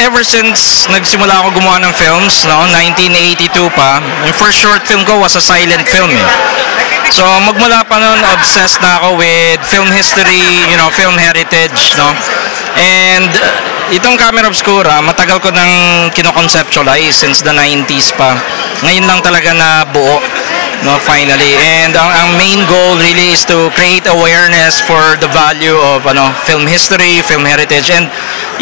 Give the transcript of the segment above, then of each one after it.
ever since nagsimula ako gumawa ng films, no, 1982 pa, yung first short film ko was a silent film eh. So magmula pa noon, obsessed na ako with film history, you know, film heritage, no. And itong Camera Obscura, matagal ko nang kino-conceptualize since the 90s pa. Ngayon lang talaga na buo, no, finally. And ang main goal really is to create awareness for the value of film history, film heritage, and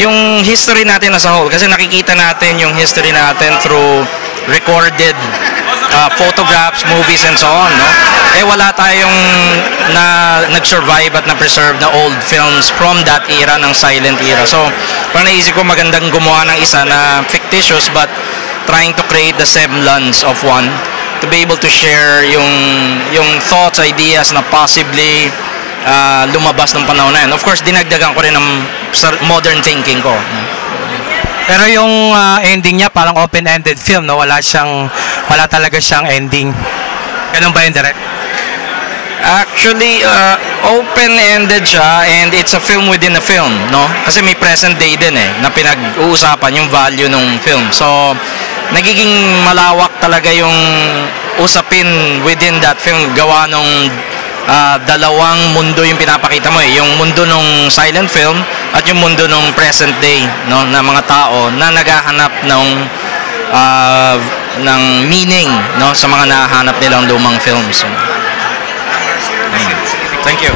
yung history natin as a whole. Kasi nakikita natin yung history natin through recorded photographs, movies, and so on, no? Eh wala tayong nag-survive at na-preserve na old films from that era, ng silent era. So parang naisip ko magandang gumawa ng isa na fictitious but trying to create the semblance of one, to be able to share yung thoughts, ideas na possibly lumabas ng panahon na yan. Of course, dinagdagan ko rin ng modern thinking ko. Pero yung ending niya parang open-ended film, no? Wala talaga siyang ending. Ganun ba yun, Direk? Actually, open-ended siya, and it's a film within a film, no? Kasi may present day din eh, na pinag-uusapan yung value ng film. So, nagiging malawak talaga yung usapin within that film. Gawa nung dalawang mundo yung pinapakita mo eh. Yung mundo nung silent film at yung mundo nung present day, no, na mga tao na naghahanap ng meaning, no, sa mga nahanap nilang lumang films. Thank you.